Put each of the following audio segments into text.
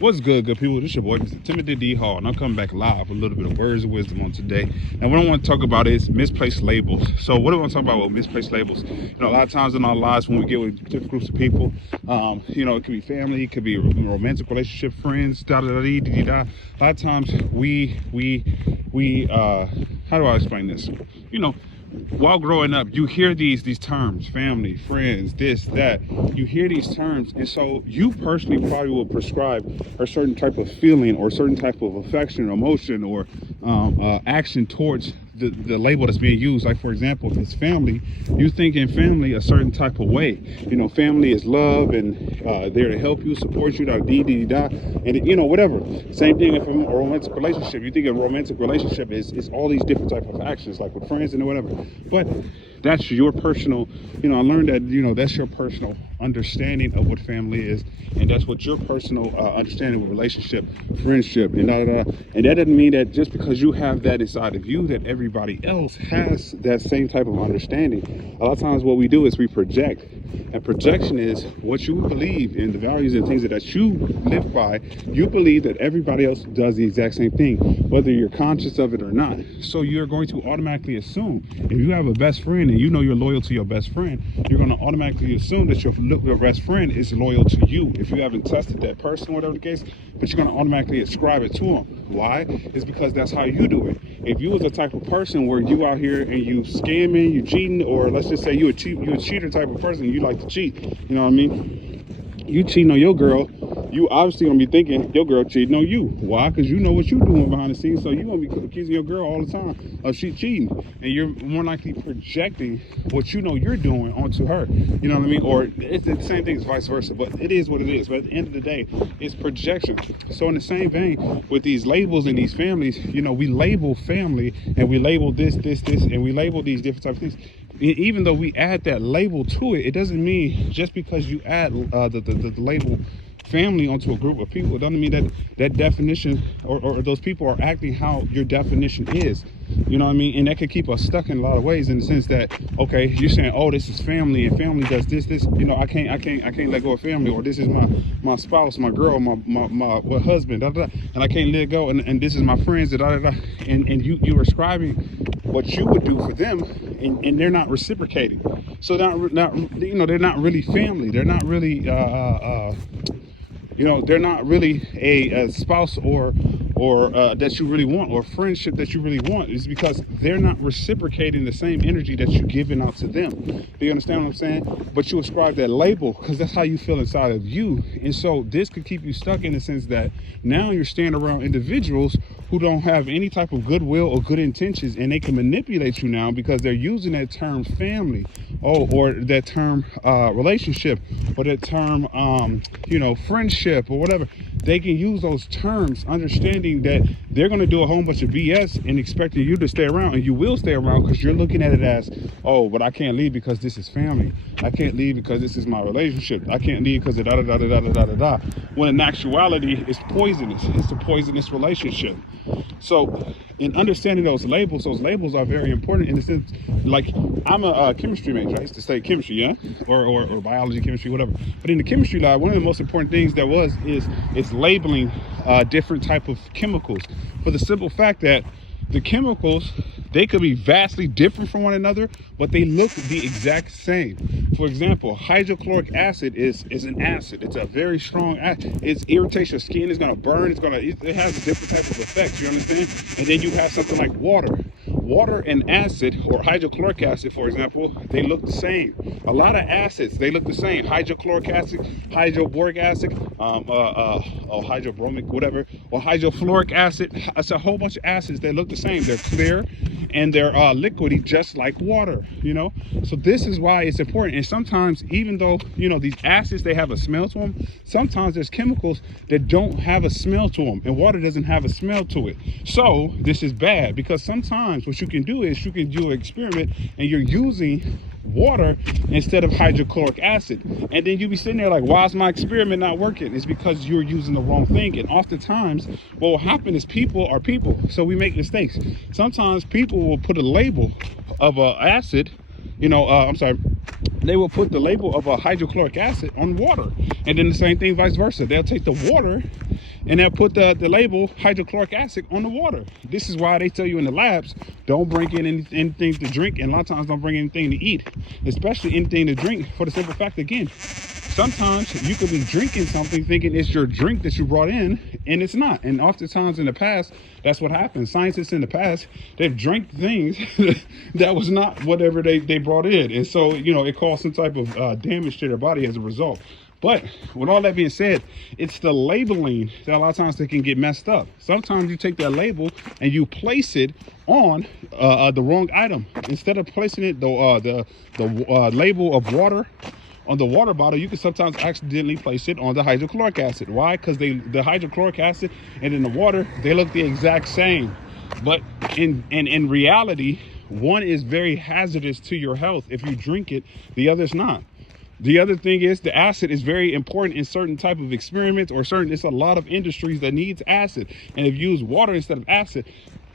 What's good people? This your boy Mr. Timothy D. Hall, and I'm coming back live with a little bit of words of wisdom on today. And what I want to talk about is misplaced labels. So what do I want to talk about with misplaced labels? You know, a lot of times in our lives when we get with different groups of people, you know, it could be family, it could be a romantic relationship, friends, da da da da da da. A lot of times we how do I explain this? You know, while growing up, you hear these terms, family, friends, this, that. You hear these terms, and so you personally probably will prescribe a certain type of feeling or a certain type of affection, emotion, or action towards the label that's being used. Like, for example, if it's family, you think in family a certain type of way. You know, family is love and there to help you, support you, and you know, whatever. Same thing if I'm a romantic relationship. You think a romantic relationship is all these different type of actions, like with friends and whatever. But that's your personal, you know, I learned that, you know, that's your personal understanding of what family is, and that's what your personal understanding of relationship, friendship, and and that doesn't mean that just because you have that inside of you that everybody else has that same type of understanding. A lot of times what we do is we project, and projection is what you believe in, the values and things that you live by. You believe that everybody else does the exact same thing, whether you're conscious of it or not. So you're going to automatically assume, if you have a best friend and you know you're loyal to your best friend, you're going to automatically assume that your best friend is loyal to you. If you haven't tested that person, whatever the case, but you're going to automatically ascribe it to them. Why? It's because that's how you do it. If you was the type of person where you out here and you scamming, you cheating, or let's just say you a cheater type of person, you like to cheat, you know what I mean? You cheating on your girl, you obviously gonna be thinking your girl cheating on you. Why? Because you know what you're doing behind the scenes, so you're gonna be accusing your girl all the time of she cheating, and you're more likely projecting what you know you're doing onto her. You know what I mean? Or it's the same thing as vice versa, but it is what it is. But at the end of the day, it's projection. So in the same vein with these labels and these families, you know, we label family and we label this, and we label these different types of things. Even though we add that label to it, it doesn't mean just because you add the label family onto a group of people, it doesn't mean that that definition or those people are acting how your definition is. You know what I mean? And that could keep us stuck in a lot of ways, in the sense that, okay, you're saying, oh, this is family and family does this, you know, I can't let go of family, or this is my spouse, my girl, my husband, and I can't let go, and this is my friends, and you're ascribing what you would do for them, and they're not reciprocating. So not you know, they're not really family. They're not really you know, they're not really a spouse or that you really want, or friendship that you really want. Is because they're not reciprocating the same energy that you're giving out to them. Do you understand what I'm saying? But you ascribe that label because that's how you feel inside of you. And so this could keep you stuck in the sense that now you're standing around individuals who don't have any type of goodwill or good intentions, and they can manipulate you now because they're using that term family, or that term relationship, or that term you know, friendship, or whatever. They can use those terms, understanding that they're going to do a whole bunch of BS and expecting you to stay around, and you will stay around because you're looking at it as, oh, but I can't leave because this is family. I can't leave because this is my relationship. I can't leave because of da da da da da da da da. When in actuality, it's poisonous. It's a poisonous relationship. So in understanding those labels are very important, in the sense, like, I'm a chemistry major. I used to study chemistry, yeah, or biology, chemistry, whatever. But in the chemistry lab, one of the most important things there is labeling different type of chemicals, for the simple fact that the chemicals, they could be vastly different from one another, but they look the exact same. For example, hydrochloric acid is an acid. It's a very strong acid. It irritates your skin. It's gonna burn. It has different types of effects. You understand? And then you have something like water. Water and acid, or hydrochloric acid, for example, they look the same. A lot of acids, they look the same. Hydrochloric acid, hydroboric acid, or hydrobromic, whatever, or hydrofluoric acid. It's a whole bunch of acids. They look the same. They're clear and they're liquidy, just like water, you know. So this is why it's important. And sometimes, even though, you know, these acids, they have a smell to them, sometimes there's chemicals that don't have a smell to them, and water doesn't have a smell to it. So this is bad, because sometimes what you can do is you can do an experiment and you're using water instead of hydrochloric acid, and then you be sitting there like, why is my experiment not working? It's because you're using the wrong thing. And oftentimes what will happen is people are people, so we make mistakes. Sometimes people will put a label of a acid, you know, they will put the label of a hydrochloric acid on water, and then the same thing vice versa. They'll take the water and they'll put the label hydrochloric acid on the water. This is why they tell you in the labs, don't bring in anything to drink, and a lot of times don't bring anything to eat, especially anything to drink, for the simple fact, again, sometimes you could be drinking something thinking it's your drink that you brought in, and it's not. And oftentimes in the past, that's what happens. Scientists in the past, they've drank things that was not whatever they brought in, and so, you know, it caused some type of damage to their body as a result. But with all that being said, it's the labeling that a lot of times they can get messed up. Sometimes you take that label and you place it on the wrong item. Instead of placing it the label of water on the water bottle, you can sometimes accidentally place it on the hydrochloric acid. Why? Because the hydrochloric acid and in the water, they look the exact same. But in reality, one is very hazardous to your health if you drink it, the other's not. The other thing is the acid is very important in certain type of experiments, or it's a lot of industries that needs acid. And if you use water instead of acid,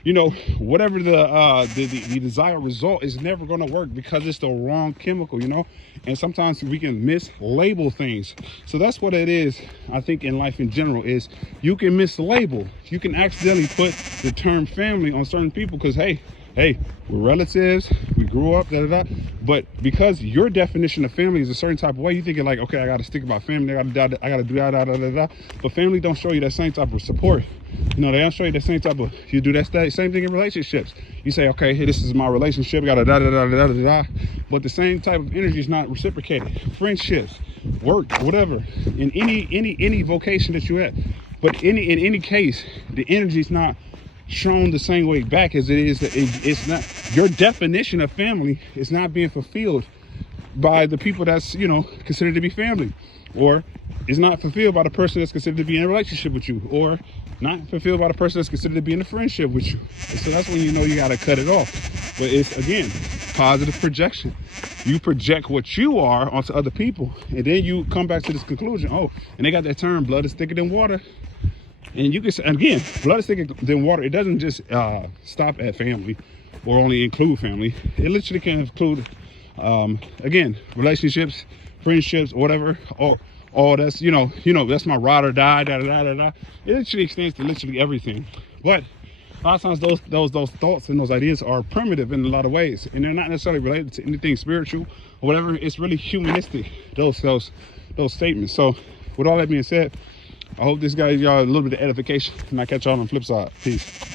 you know, whatever the desired result is never going to work, because it's the wrong chemical, you know. And sometimes we can mislabel things. So that's what it is, I think, in life in general, is you can mislabel. You can accidentally put the term family on certain people because, hey, we're relatives, we grew up, but because your definition of family is a certain type of way, you thinking like, okay, I got to stick about family, I got to do that, but family don't show you that same type of support. You know, they don't show you the same type of, you do that same thing in relationships. You say, okay, hey, this is my relationship, got a but the same type of energy is not reciprocated. Friendships, work, whatever, in any vocation that you have, but in any case, the energy is not shown the same way back as it is. It's not, your definition of family is not being fulfilled by the people that's, you know, considered to be family, or is not fulfilled by the person that's considered to be in a relationship with you, or not fulfilled by the person that's considered to be in a friendship with you. And so that's when you know you got to cut it off. But it's, again, positive projection. You project what you are onto other people, and then you come back to this conclusion, oh, and they got that term, blood is thicker than water. And you can say, again, blood is thicker than water. It doesn't just stop at family or only include family. It literally can include, again, relationships, friendships, whatever. All that's, you know, that's my ride or die, It literally extends to literally everything. But a lot of times those thoughts and those ideas are primitive in a lot of ways, and they're not necessarily related to anything spiritual or whatever. It's really humanistic, those statements. So with all that being said, I hope this got y'all a little bit of edification, and I'll catch y'all on the flip side. Peace.